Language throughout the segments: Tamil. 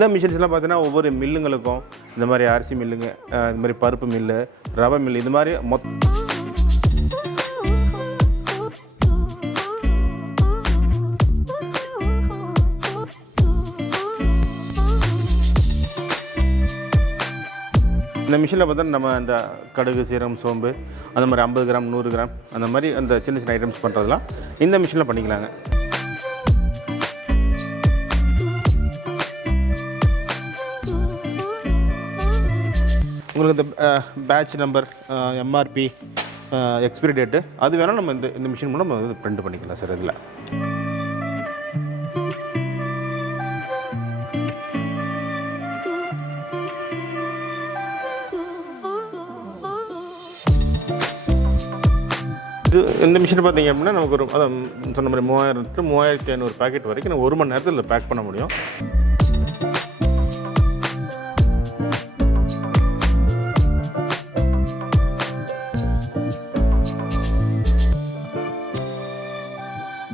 இந்த மிஷின்ஸ்லாம் பார்த்தீங்கன்னா ஒவ்வொரு மில்லுங்களுக்கும் இந்த மாதிரி அரிசி மில்லுங்க, இந்த மாதிரி பருப்பு மில்லு, ரவை மில்லு, இது மாதிரி இந்த மிஷினில் பார்த்தா நம்ம அந்த கடுகு, சீரகம், சோம்பு அந்த மாதிரி 50 கிராம் 100 கிராம் அந்த மாதிரி அந்த சின்ன சின்ன ஐட்டம்ஸ் பண்ணுறதுலாம் இந்த மிஷினில் பண்ணிக்கலாங்க. உங்களுக்கு இந்த batch number, MRP, expiry date அது வேணால் நம்ம இந்த மிஷின் மூலம் நம்ம பிரிண்ட் பண்ணிக்கலாம் சார். இதில் இந்த மிஷின் பார்த்தீங்க அப்படின்னா நமக்கு ஒரு சொன்ன மாதிரி 3000 to 3500 பேக்கெட் வரைக்கும் நம்ம 1 மணி நேரத்தில் பேக் பண்ண முடியும்.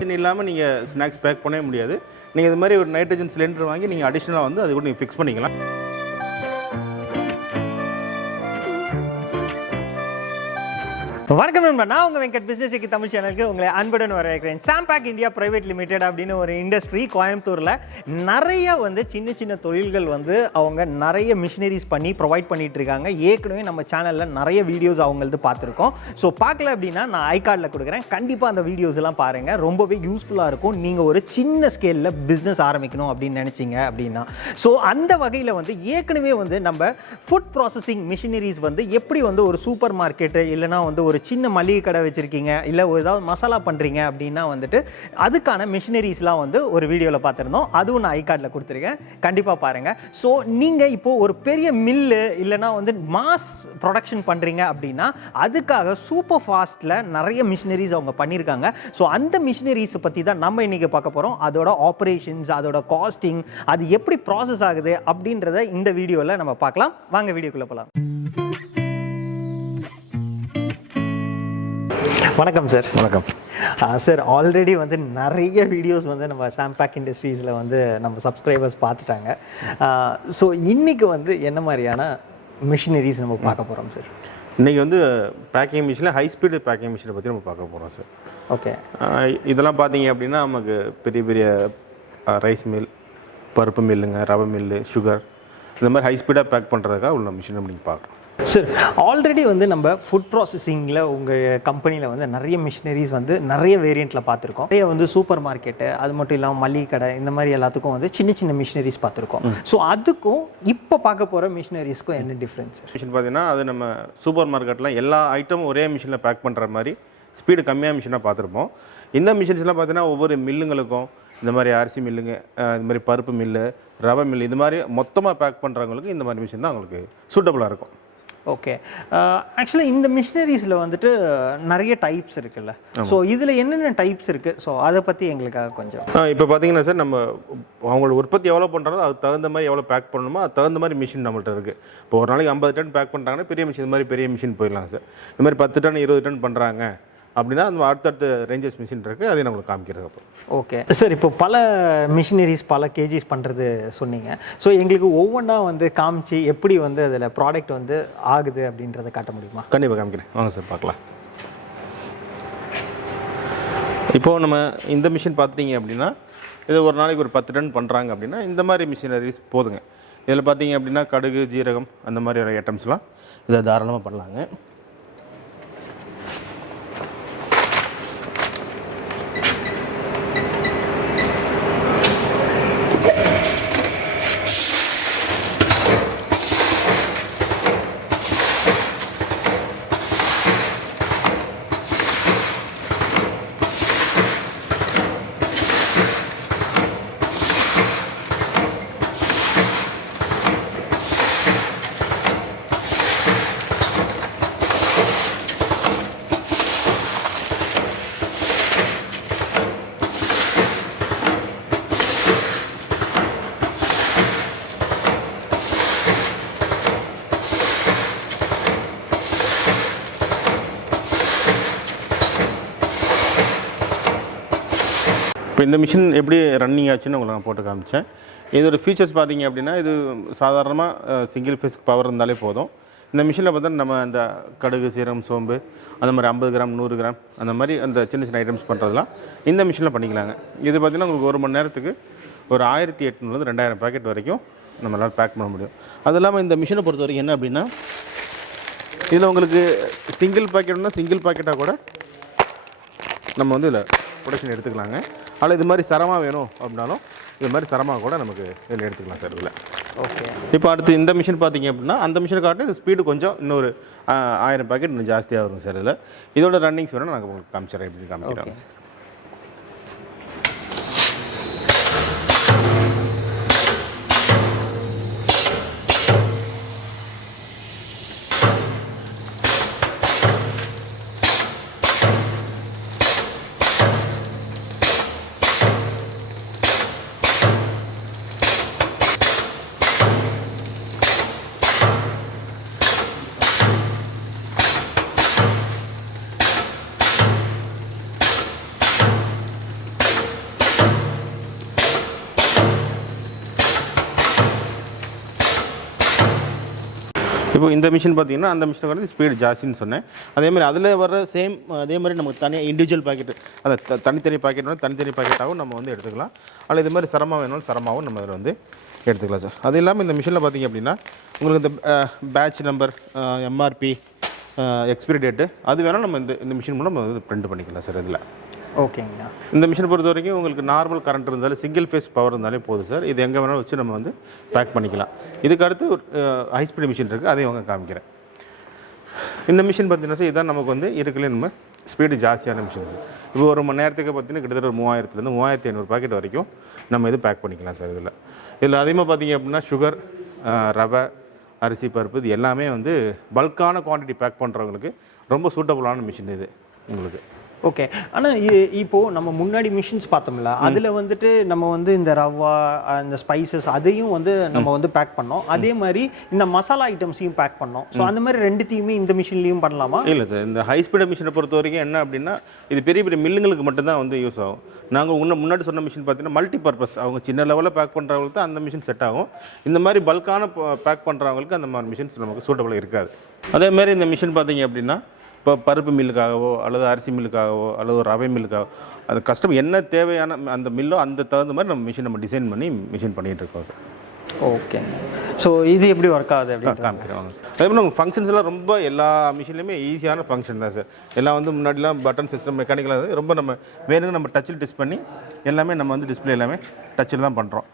இது இல்லாமல் நீங்கள் ஸ்நாக்ஸ் பேக் பண்ணவே முடியாது. நீங்கள் இது மாதிரி ஒரு நைட்ரஜன் சிலிண்டர் வாங்கி நீங்கள் அடிஷ்னலாக வந்து அது கூட நீங்கள் ஃபிக்ஸ் பண்ணிக்கலாம். வணக்கம் நண்பா, நான் உங்கள் வெங்கட் பிஸ்னஸ் டெக்கி தமிழ் சேனலுக்கு உங்களை அன்புடன் வரவேற்கிறேன். சாம்பாக் இந்தியா பிரைவேட் லிமிடெட் அப்படின்னு ஒரு இண்டஸ்ட்ரி கோயம்புத்தூரில் நிறைய சின்ன சின்ன தொழில்கள் அவங்க நிறைய மிஷினரிஸ் பண்ணி ப்ரொவைட் பண்ணிட்டு இருக்காங்க. ஏற்கனவே நம்ம சேனலில் நிறைய வீடியோஸ் அவங்களது பார்த்துருக்கோம். ஸோ பார்க்கல அப்படின்னா நான் ஐ கார்டில் கொடுக்குறேன், கண்டிப்பாக அந்த வீடியோஸ் எல்லாம் பாருங்கள். ரொம்பவே யூஸ்ஃபுல்லாக இருக்கும் நீங்கள் ஒரு சின்ன ஸ்கேலில் பிஸ்னஸ் ஆரம்பிக்கணும் அப்படின்னு நினச்சிங்க அப்படின்னா. ஸோ அந்த வகையில் ஏற்கனவே நம்ம ஃபுட் ப்ராசஸிங் மிஷினரிஸ் எப்படி ஒரு சூப்பர் மார்க்கெட்டு இல்லைனா ஒரு சின்ன மளிகை கடை வச்சுருக்கீங்க, இல்லை ஏதாவது மசாலா பண்ணுறீங்க அப்படின்னா அதுக்கான மிஷினரிஸ்லாம் ஒரு வீடியோவில் பார்த்துருந்தோம். அதுவும் நான் ஐ கார்டில் கொடுத்துருக்கேன், கண்டிப்பாக பாருங்கள். ஸோ நீங்கள் இப்போது ஒரு பெரிய மில்லு இல்லைனா மாஸ் ப்ரொடக்ஷன் பண்ணுறீங்க அப்படின்னா அதுக்காக சூப்பர் ஃபாஸ்ட்டில் நிறைய மிஷினரிஸ் அவங்க பண்ணியிருக்காங்க. ஸோ அந்த மிஷினரிஸை பற்றி தான் நம்ம இன்றைக்கி பார்க்க போகிறோம். அதோட ஆப்ரேஷன்ஸ், அதோட காஸ்டிங், அது எப்படி ப்ராசஸ் ஆகுது அப்படின்றத இந்த வீடியோவில் நம்ம பார்க்கலாம். வாங்க வீடியோக்குள்ளே போகலாம். வணக்கம் சார். வணக்கம் சார். ஆல்ரெடி நிறைய வீடியோஸ் நம்ம சாம்பாக் இண்டஸ்ட்ரீஸில் நம்ம சப்ஸ்கிரைபர்ஸ் பார்த்துட்டாங்க. ஸோ இன்றைக்கி என்ன மாதிரியான மிஷினரிஸ் நம்ம பார்க்க போகிறோம் சார்? இன்றைக்கி பேக்கிங் மிஷினில் ஹை ஸ்பீடு பேக்கிங் மிஷினை பற்றி நம்ம பார்க்க போகிறோம் சார். ஓகே. இதெல்லாம் பார்த்தீங்க அப்படின்னா நமக்கு பெரிய பெரிய ரைஸ் மில், பருப்பு மில்லுங்க, ரவை மில்லு, சுகர், இந்த மாதிரி ஹை ஸ்பீடாக பேக் பண்ணுறதுக்காக உள்ள மிஷினை நீங்கள் பார்க்குறோம் சார். ஆல்ரெடி நம்ம ஃபுட் ப்ராசஸிங்கில் உங்கள் கம்பெனியில் நிறைய மிஷினரிஸ் நிறைய வேரியண்ட்டில் பார்த்துருக்கோம். நிறைய சூப்பர் மார்க்கெட்டு, அது மட்டும் இல்லாமல் மளிகை கடை, இந்த மாதிரி எல்லாத்துக்கும் சின்ன சின்ன மிஷினரிஸ் பார்த்துருக்கோம். ஸோ அதுக்கும் இப்போ பார்க்க போகிற மிஷினரிஸ்க்கும் என்ன டிஃப்ரென்ஸ்? மிஷின் பார்த்தீங்கன்னா அது நம்ம சூப்பர் மார்க்கெட்டில் எல்லா ஐட்டமும் ஒரே மிஷினில் பேக் பண்ணுற மாதிரி ஸ்பீடு கம்மியாக மிஷினாக பார்த்துருப்போம். இந்த மிஷின்ஸ்லாம் பார்த்தீங்கன்னா ஒவ்வொரு மில்லுங்களுக்கும் இந்த மாதிரி அரிசி மில்லுங்க, இந்த மாதிரி பருப்பு மில்லு, ரவை மில்லு, இது மாதிரி மொத்தமாக பேக் பண்ணுறவங்களுக்கு இந்த மாதிரி மிஷின் தான் அவங்களுக்கு சூட்டபுளாக இருக்கும். ஓகே. ஆக்சுவலாக இந்த மிஷினரிஸில் நிறைய டைப்ஸ் இருக்குல்ல, ஸோ இதில் என்னென்ன டைப்ஸ் இருக்குது? ஸோ அதை பற்றி எங்களுக்காக கொஞ்சம். இப்போ பார்த்தீங்கன்னா சார், நம்ம அவங்களோட உற்பத்தி எவ்வளோ பண்ணுறாங்களோ அதுக்கு தகுந்த மாதிரி எவ்வளோ பேக் பண்ணணுமோ அது தகுந்த மாதிரி மிஷின் நம்மள்ட்ட இருக்குது. இப்போ ஒரு நாளைக்கு 50 டன் பேக் பண்ணுறாங்கன்னா பெரிய மிஷின், இந்த மாதிரி பெரிய மிஷின் போயிடலாம் சார். இந்த மாதிரி 10 டன் 20 டன் பண்ணுறாங்க அப்படின்னா அந்த அடுத்தடுத்த ரேஞ்சஸ் மிஷின் இருக்குது, அதை நம்மளுக்கு காமிக்கிறது. அப்போ ஓகே சார். இப்போ பல மிஷினரிஸ் பல கேஜிஸ் பண்ணுறது சொன்னீங்க. ஸோ எங்களுக்கு ஒவ்வொன்றா காமிச்சு எப்படி அதில் ப்ராடக்ட் ஆகுது அப்படின்றத காட்ட முடியுமா? கண்டிப்பாக காமிக்கிறேன், வாங்க சார் பார்க்கலாம். இப்போது நம்ம இந்த மிஷின் பார்த்துட்டிங்க அப்படின்னா இது ஒரு நாளைக்கு ஒரு 10 டன் பண்ணுறாங்க அப்படின்னா இந்த மாதிரி மிஷினரிஸ் போதுங்க. இதில் பார்த்தீங்க அப்படின்னா கடுகு, ஜீரகம் அந்த மாதிரி ஐட்டம்ஸ்லாம் இதை தாராளமாக பண்ணலாங்க. இப்போ இந்த மிஷின் எப்படி ரன்னிங் ஆச்சுன்னு உங்களுக்கு நான் போட்டு காமிச்சேன். இதோட ஃபீச்சர்ஸ் பார்த்தீங்க அப்படின்னா இது சாதாரணமாக சிங்கிள் ஃபேஸ்க்கு பவர் இருந்தாலே போதும். இந்த மிஷினில் பார்த்தா நம்ம அந்த கடுகு, சீரகம், சோம்பு அந்த மாதிரி 50 கிராம் 100 கிராம் அந்த மாதிரி அந்த சின்ன சின்ன ஐட்டம்ஸ் பண்ணுறதுலாம் இந்த மிஷினில் பண்ணிக்கலாங்க. இது பார்த்திங்கன்னா உங்களுக்கு 1 மணி நேரத்துக்கு ஒரு 1800 2000 பேக்கெட் வரைக்கும் நம்மளால் பேக் பண்ண முடியும். அது இல்லாமல் இந்த மிஷினை பொறுத்த வரைக்கும் என்ன அப்படின்னா இதில் உங்களுக்கு சிங்கிள் பாக்கெட்னா சிங்கிள் பாக்கெட்டாக கூட நம்ம வந்து இதில் ப்ரொடக்ஷன் எடுத்துக்கலாங்க. அதில் இது மாதிரி சரமாக வேணும் அப்படின்னாலும் இது மாதிரி சரமாக கூட நமக்கு இதில் எடுத்துக்கலாம் சார். இதில் ஓகே. இப்போ அடுத்து இந்த மிஷின் பார்த்தீங்க அப்படின்னா அந்த மிஷினை காட்டிலும் இது ஸ்பீடு கொஞ்சம் இன்னொரு 1000 பேக்கெட் இன்னும் ஜாஸ்தியாக வரும் சார். இதில் இதோட ரன்னிங்ஸ் வேணும் நாங்கள் உங்களுக்கு காமிச்சிடறேன், எப்படி காமிக்கிறோம் சார். இப்போ இந்த மிஷின் பார்த்தீங்கன்னா அந்த மிஷினை வந்து ஸ்பீடு ஜாஸ்தின்னு சொன்னேன். அதேமாதிரி அதில் வர சேம் அதே மாதிரி நமக்கு தனியாக இண்டிவிஜுவல் பாக்கெட் அதை தனித்தனி பாக்கெட்னாலும் தனித்தனி பாக்கெட்டாகவும் நம்ம வந்து எடுத்துக்கலாம். அதில் இது மாதிரி சரமாக வேணாலும் சரமாகவும் நம்ம அதில் வந்து எடுத்துக்கலாம் சார். அது இல்லாமல் இந்த மிஷினில் பார்த்திங்க அப்படின்னா உங்களுக்கு இந்த batch number, MRP, expiry date அது வேணால் நம்ம இந்த மிஷின் மூலம் நம்ம வந்து பிரிண்ட் பண்ணிக்கலாம் சார். இதில் ஓகேங்கண்ணா. இந்த மிஷினை பொறுத்த வரைக்கும் உங்களுக்கு நார்மல் கரண்ட் இருந்தாலும் சிங்கிள் ஃபேஸ் பவர் இருந்தாலே போதும் சார். இது எங்கே வேணாலும் வச்சு நம்ம வந்து பேக் பண்ணிக்கலாம். இதுக்கு அடுத்து ஒரு ஹை ஸ்பீட் மிஷின் இருக்குது, அதையும் அவங்க காமிக்கிறேன். இந்த மிஷின் பார்த்தீங்கன்னா சார் இதான் நமக்கு வந்து இருக்குல்லே நம்ம ஸ்பீடு ஜாஸ்தியான மிஷின் சார். இப்போ 1 மணி நேரத்துக்கு பார்த்தீங்கன்னா கிட்டத்தட்ட ஒரு 3000 3500 பாக்கெட் வரைக்கும் நம்ம இது பேக் பண்ணிக்கலாம் சார். இதில் அதிகமாக பார்த்தீங்க அப்படின்னா சுகர், ரவை, அரிசி, பருப்பு இது எல்லாமே வந்து பல்கான குவான்டிட்டி பேக் பண்ணுறவங்களுக்கு ரொம்ப சூட்டபுளான மிஷின் இது உங்களுக்கு. ஓகே. ஆனால் இப்போது நம்ம முன்னாடி மிஷின்ஸ் பார்த்தோம்ல, அதில் வந்துட்டு நம்ம வந்து இந்த ரவா, இந்த ஸ்பைசஸ் அதையும் வந்து நம்ம வந்து பேக் பண்ணோம். அதே மாதிரி இந்த மசாலா ஐட்டம்ஸையும் பேக் பண்ணோம். ஸோ அந்த மாதிரி ரெண்டுத்தையுமே இந்த மிஷின்லேயும் பண்ணலாமா? இல்லை சார், இந்த ஹை ஸ்பீட் மிஷினை பொறுத்த வரைக்கும் என்ன அப்படின்னா இது பெரிய பெரிய மில்லுங்களுக்கு மட்டும்தான் வந்து யூஸ் ஆகும். நாங்கள் முன்னாடி சொன்ன மிஷின் பார்த்தீங்கன்னா மல்டி பர்பஸ், அவங்க சின்ன லெவலில் பேக் பண்ணுறவங்களுக்கு தான் அந்த மிஷின் செட் ஆகும். இந்த மாதிரி பல்கான பேக் பண்ணுறவங்களுக்கு அந்த மாதிரி மிஷின்ஸ் நமக்கு சூட்டபுளாக இருக்காது. அதேமாதிரி இந்த மிஷின் பார்த்தீங்க அப்படின்னா இப்போ பருப்பு மில்லுக்காகவோ அல்லது அரிசி மில்லுக்காகவோ அல்லது ரவை மில்லுக்காகவோ அது கஸ்டமர் என்ன தேவையான அந்த மில்லோ அந்த தகுந்த மாதிரி நம்ம மிஷின் டிசைன் பண்ணி மிஷின் பண்ணிகிட்டு இருக்கோம் சார். ஓகே. ஸோ இது எப்படி ஒர்க் ஆகுது அப்படின்னு காமிக்கிறோம் சார். அதே மாதிரி நம்ம ஃபங்க்ஷன்ஸ் எல்லாம் ரொம்ப எல்லா மிஷின்லையுமே ஈஸியான ஃபங்க்ஷன் தான் சார். எல்லாம் வந்து முன்னாடிலாம் பட்டன் சிஸ்டம் மெக்கானிக்கலாக ரொம்ப நம்ம வேணுங்க நம்ம டச்சில் டிஸ்ட் பண்ணி எல்லாமே நம்ம வந்து டிஸ்பிளே எல்லாமே டச்சில் தான் பண்ணுறோம்.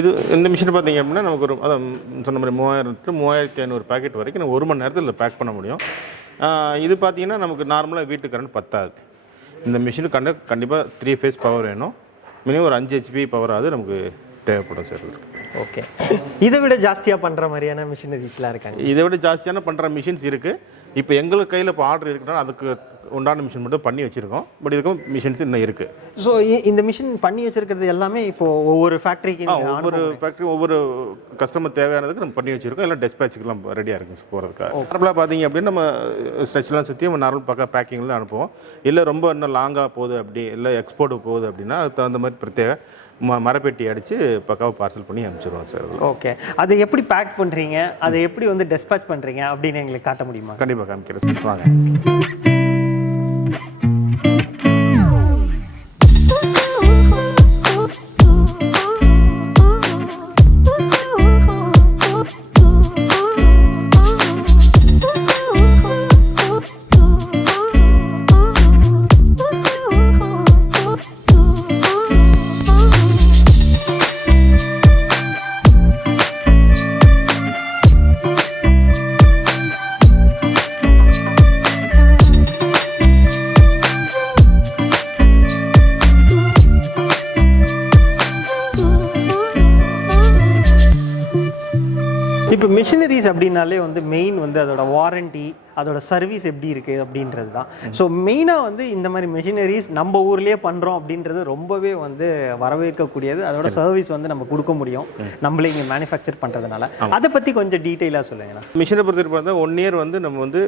இது இந்த மிஷின் பார்த்தீங்க அப்படின்னா நமக்கு ஒரு அதான் சொன்ன மாதிரி 3000 to 3500 பேக்கெட் வரைக்கும் நம்ம 1 மணி நேரத்தில் பேக் பண்ண முடியும். இது பார்த்தீங்கன்னா நமக்கு நார்மலாக வீட்டு கரண்ட் பத்தாது. இந்த மிஷினுக்கு கண்டிப்பாக 3 ஃபேஸ் பவர் வேணும். மினிமம் ஒரு 5 HP பவராவது நமக்கு தேவைப்படும் சார். ஓகே. இதை விட ஜாஸ்தியாக பண்ணுற மாதிரியான மிஷினரிஸ்லாம் இருக்காங்க? இதை விட ஜாஸ்தியான பண்ணுற மிஷின்ஸ் இருக்குது. இப்போ எங்களுக்கு கையில் இப்போ ஆர்டர் இருக்குன்னா அதுக்கு உண்டான மிஷின் மட்டும் பண்ணி வச்சுருக்கோம். பட் இதுக்கும் மிஷின்ஸ் இன்னும் இருக்குது. ஸோ இந்த மிஷின் பண்ணி வச்சுருக்கிறது எல்லாமே இப்போது ஒவ்வொரு ஃபேக்ட்ரிக்கு ஒவ்வொரு கஸ்டமர் தேவையானதுக்கு நம்ம பண்ணி வச்சுருக்கோம். எல்லாம் டெஸ்பேச்சுக்கெல்லாம் ரெடியாக இருக்குங்க போகிறதுக்காக. நார்மலாக பார்த்தீங்க அப்படின்னா நம்ம ஸ்ட்ரெச்லாம் சுற்றி நம்ம நார்மல் பக்கம் பேக்கிங்கில் தான் அனுப்புவோம். இல்லை ரொம்ப இன்னும் லாங்காக போகுது அப்படி இல்லை எக்ஸ்போர்ட்டுக்கு போகுது அப்படின்னா அதுக்கு தகுந்த மாதிரி பிரத்யேக மரப்பெட்டி அடித்து பக்காவாக பார்சல் பண்ணி அனுப்பிச்சிடுவோம் சார். ஓகே. அதை எப்படி பேக் பண்ணுறீங்க, அதை எப்படி வந்து டெஸ்பேச் பண்ணுறீங்க அப்படின்னு எங்களுக்கு காட்ட முடியுமா? கண்டிப்பாக காமிக்கிறேன் சார், வாங்க. மிஷினரிஸ் அப்படின்னாலே வந்து மெயின் வந்து அதோட வாரண்டி, அதோட சர்வீஸ் எப்படி இருக்குது அப்படின்றது தான். ஸோ மெயினாக வந்து இந்த மாதிரி மிஷினரிஸ் நம்ம ஊர்லேயே பண்ணுறோம் அப்படின்றது ரொம்பவே வந்து வரவேற்கக்கூடியது. அதோட சர்வீஸ் வந்து நம்ம கொடுக்க முடியும் நம்மளே இங்கே மேனுஃபேக்சர் பண்ணுறதுனால. அதை பற்றி கொஞ்சம் டீட்டெயிலாக சொல்லுங்கண்ணா. மிஷினை பொறுத்தவரை பார்த்தா 1 இயர் வந்து நம்ம வந்து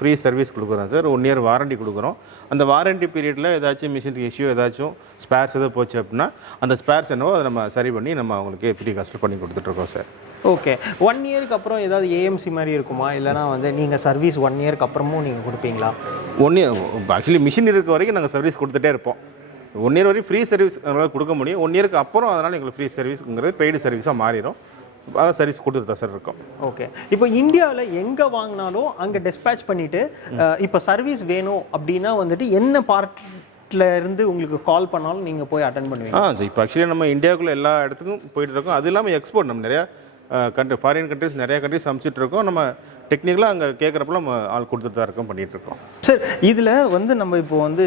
ஃப்ரீ சர்வீஸ் கொடுக்குறோம் சார். 1 இயர் வாரண்டி கொடுக்குறோம். அந்த வாரண்டி பீரியடில் ஏதாச்சும் மிஷின் இஷ்யூ, ஏதாச்சும் ஸ்பேர்ஸ் எதாவது போச்சு அப்படின்னா அந்த ஸ்பேர்ஸ் என்னவோ அதை நம்ம சரி பண்ணி நம்ம அவங்களுக்கு ஃப்ரீ காஸ்ட்டில் பண்ணி கொடுத்துட்ருக்கோம் சார். ஓகே. 1 இயருக்கு அப்புறம் ஏதாவது ஏஎம்சி மாதிரி இருக்குமா, இல்லைனா வந்து நீங்கள் சர்வீஸ் 1 இயருக்கு அப்புறமும் நீங்கள் கொடுப்பீங்களா? 1 இயர் ஆக்சுவலி மிஷின் இருக்க வரைக்கும் நாங்கள் சர்வீஸ் கொடுத்துட்டே இருப்போம். 1 இயர் வரைக்கும் ஃப்ரீ சர்வீஸ் அதனால் கொடுக்க முடியும். 1 இயருக்கு அப்புறம் அதனால் எங்களுக்கு ஃப்ரீ சர்வீஸுங்கிறது பெய்டு சர்வீஸாக மாறிடும். அதான் சர்வீஸ் கொடுத்துட்டு தான் சார் இருக்கும். ஓகே. இப்போ இந்தியாவில் எங்கே வாங்கினாலும் அங்கே டிஸ்பேச் பண்ணிவிட்டு இப்போ சர்வீஸ் வேணும் அப்படின்னா வந்துட்டு என்ன பார்ட்டில் இருந்து உங்களுக்கு கால் பண்ணாலும் நீங்கள் போய் அட்டன் பண்ணுவீங்க? சார் இப்போ ஆக்சுவலி நம்ம இந்தியாவுக்குள்ளே எல்லா இடத்துக்கும் போயிட்டு இருக்கோம். அது இல்லாமல் எக்ஸ்போர்ட் நம்ம நிறையா ஃபாரின் கண்ட்ரிஸ் நிறையா கண்ட்ரிஸ் அனுப்பிச்சிட்டு இருக்கோம். நம்ம டெக்னிக்கலாக அங்கே கேட்குறப்பெல்லாம் நம்ம ஆள் கொடுத்துட்டு தான் இருக்கோம், பண்ணிகிட்ருக்கோம். சார் இதில் வந்து நம்ம இப்போ வந்து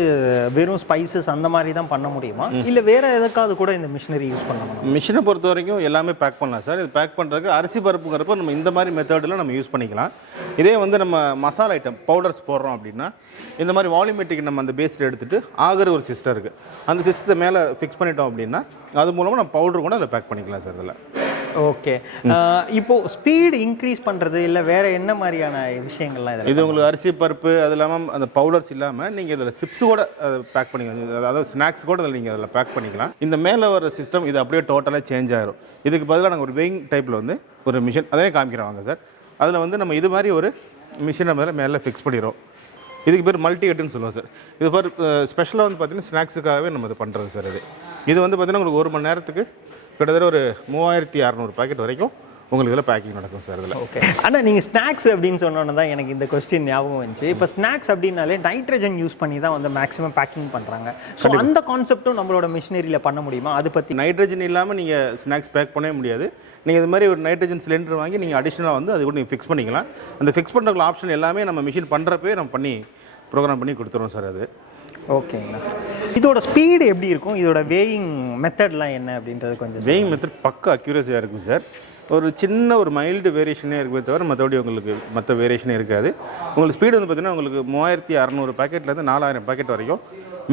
வெறும் ஸ்பைசஸ் அந்த மாதிரி தான் பண்ண முடியுமா, இல்லை வேறு எதுக்காவது கூட இந்த மிஷினரி யூஸ் பண்ணணும்? மிஷினை பொறுத்த வரைக்கும் எல்லாமே பேக் பண்ணலாம் சார். இது பேக் பண்ணுறதுக்கு அரிசி பருப்புங்கிறப்ப நம்ம இந்த மாதிரி மெத்தடில் நம்ம யூஸ் பண்ணிக்கலாம். இதே வந்து நம்ம மசாலா ஐட்டம் பவுடர்ஸ் போடுறோம் அப்படின்னா இந்த மாதிரி வால்யூமெட்ரிக் நம்ம அந்த பேஸில் எடுத்துகிட்டு ஆகிற ஒரு சிஸ்டம் இருக்குது. அந்த சிஸ்டத்தை மேலே ஃபிக்ஸ் பண்ணிட்டோம் அப்படின்னா அது மூலமாக நம்ம பவுடர் கூட அதில் பேக் பண்ணிக்கலாம் சார். இதில் ஓகே. இப்போது ஸ்பீடு இன்க்ரீஸ் பண்ணுறது இல்லை வேறு என்ன மாதிரியான விஷயங்கள்லாம் இதில்? இது உங்களுக்கு அரிசி பருப்பு அது இல்லாமல் அந்த பவுடர்ஸ் இல்லாமல் நீங்கள் இதில் சிப்ஸ் கூட அதை பேக் பண்ணிக்கலாம். அதாவது ஸ்நாக்ஸ் கூட அதில் நீங்கள் அதில் பேக் பண்ணிக்கலாம். இந்த மேலே வர சிஸ்டம் இது அப்படியே டோட்டலாக சேஞ்ச் ஆகிரும். இதுக்கு பதிலாக நாங்கள் ஒரு வெயிங் டைப்பில் வந்து ஒரு மிஷின் அதே காமிக்கிறோம் சார். அதில் வந்து நம்ம இது மாதிரி ஒரு மிஷினை மேலே ஃபிக்ஸ் பண்ணிடுறோம். இதுக்கு பேர் மல்டி ஹெட்டுன்னு சொல்லுவோம் சார். இது ஃபார் ஸ்பெஷலாக வந்து பார்த்திங்கன்னா ஸ்நாக்ஸுக்காகவே நம்ம இது பண்ணுறது சார். இது வந்து பார்த்திங்கன்னா உங்களுக்கு 1 மணி நேரத்துக்கு கிட்டத்தட்ட ஒரு 3600 பாக்கெட் வரைக்கும் உங்களுக்கு இதில் பேக்கிங் நடக்கும் சார். இதில் ஓகே. ஆனால் நீங்கள் ஸ்நாக்ஸ் அப்படின்னு சொன்னோன்னு தான் எனக்கு இந்த கொஸ்டின் ஞாபகம் வந்துச்சு. இப்போ ஸ்நாக்ஸ் அப்படின்னாலே நைட்ரஜன் யூஸ் பண்ணி தான் வந்து மேக்ஸிமம் பேக்கிங் பண்ணுறாங்க. ஸோ அந்த கான்செப்ட்டும் நம்மளோட மிஷினரியில் பண்ண முடியுமா? அதை பற்றி நைட்ரஜன் இல்லாமல் நீங்கள் ஸ்நாக்ஸ் பேக் பண்ணவே முடியாது. நீங்கள் இது மாதிரி ஒரு நைட்ரஜன் சிலிண்டர் வாங்கி நீங்கள் அடிஷ்னலாக வந்து அது கூட நீங்கள் ஃபிக்ஸ் பண்ணிக்கலாம். அந்த ஃபிக்ஸ் பண்ணுற ஆப்ஷன் எல்லாமே நம்ம மிஷின் பண்ணுறப்பே நம்ம பண்ணி ப்ரோக்ராம் பண்ணி கொடுத்துருவோம் சார். அது ஓகேங்கண்ணா. இதோட ஸ்பீடு எப்படி இருக்கும், இதோட வேயிங் மெத்தட்லாம் என்ன அப்படின்றது கொஞ்சம்? வேயிங் மெத்தட் பக்கா அக்யூரஸியாக இருக்கும் சார். ஒரு சின்ன ஒரு மைல்டு வேரியேஷனே இருக்குமே தவிர மற்றபடி உங்களுக்கு மற்ற வேரியேஷனே இருக்காது. உங்களுக்கு ஸ்பீடு வந்து பார்த்திங்கன்னா உங்களுக்கு 3600 பாக்கெட்லேருந்து 4000 பாக்கெட் வரைக்கும்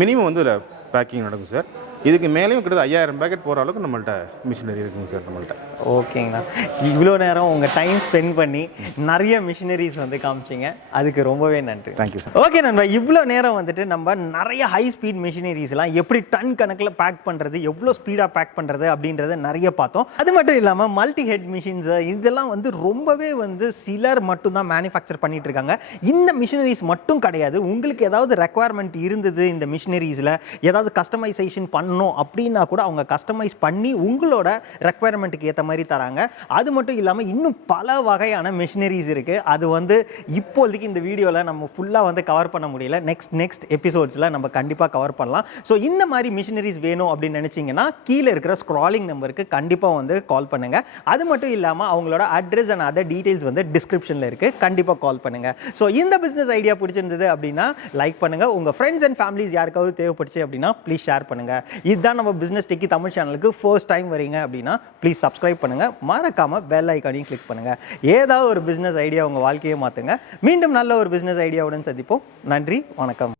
மினிமம் வந்து இதில் பேக்கிங் நடக்கும் சார். இதுக்கு மேலேயும் கிட்டத்தட்ட 5000 பேக்கெட் போகிற அளவுக்கு நம்மள்ட்ட மிஷினரி இருக்குங்க சார் நம்மள்ட்ட. ஓகேங்கண்ணா. இவ்வளோ நேரம் உங்கள் டைம் ஸ்பெண்ட் பண்ணி நிறைய மிஷினரிஸ் வந்து காமிச்சிங்க, அதுக்கு ரொம்பவே நன்றி. Thank you sir. ஓகே நண்பா, இவ்வளோ நேரம் வந்துட்டு நம்ம நிறைய ஹை ஸ்பீட் மிஷினரிஸ்லாம் எப்படி டன் கணக்கில் பேக் பண்ணுறது, எவ்வளோ ஸ்பீடாக பேக் பண்ணுறது அப்படின்றத நிறைய பார்த்தோம். அது மட்டும் இல்லாமல் மல்டி ஹெட் மிஷின்ஸு இதெல்லாம் வந்து ரொம்பவே வந்து சிலர் மட்டும்தான் மேனுஃபேக்சர் பண்ணிட்டு இருக்காங்க. இந்த மிஷினரிஸ் மட்டும் கிடையாது. உங்களுக்கு ஏதாவது ரெக்குவயர்மெண்ட் இருந்தது இந்த மிஷினரிஸில் ஏதாவது கஸ்டமைசேஷன் பண்ணணும் அப்படின்னா கூட அவங்க கஸ்டமைஸ் பண்ணி உங்களோட ரெக்குவயர்மெண்ட்டுக்கு ஏற்ற மாதிரி தராங்க. அது மட்டும் இல்லாமல் இன்னும் பல வகையான மிஷினரிஸ் இருக்குது. அது வந்து இப்போதைக்கு இந்த வீடியோவில் நம்ம ஃபுல்லாக வந்து கவர் பண்ண முடியல. நெக்ஸ்ட் எபிசோட்ஸில் நம்ம கண்டிப்பாக கவர் பண்ணலாம். ஸோ இந்த மாதிரி மிஷினரிஸ் வேணும் அப்படின்னு நினச்சிங்கன்னா கீழே இருக்கிற ஸ்க்ராலிங் நம்பருக்கு கண்டிப்பாக வந்து கால் பண்ணுங்கள். அது மட்டும் இல்லாமல் அவங்களோட அட்ரஸ் அண்ட் அதர் டீட்டெயில்ஸ் வந்து டிஸ்கிரிப்ஷனில் இருக்குது, கண்டிப்பாக கால் பண்ணுங்கள். ஸோ இந்த பிஸ்னஸ் ஐடியா பிடிச்சிருந்தது அப்படின்னா லைக் பண்ணுங்கள். உங்கள் ஃப்ரெண்ட்ஸ் அண்ட் ஃபேமிலிஸ் யாருக்காவது தேவைப்படுச்சு அப்படின்னா ப்ளீஸ் ஷேர் பண்ணுங்கள். இதுதான் நம்ம பிஸ்னஸ் டெக்கி தமிழ் சேனலுக்கு ஃபர்ஸ்ட் டைம் வரீங்க அப்படின்னா ப்ளீஸ் சப்ஸ்கிரைப் பண்ணுங்கள். மறக்காமல் பெல் ஐக்கானையும் கிளிக் பண்ணுங்கள். ஏதாவது ஒரு பிஸ்னஸ் ஐடியா உங்கள் வாழ்க்கையை மாற்றுங்க. மீண்டும் நல்ல ஒரு பிஸ்னஸ் ஐடியாவுடன் சந்திப்போம். நன்றி, வணக்கம்.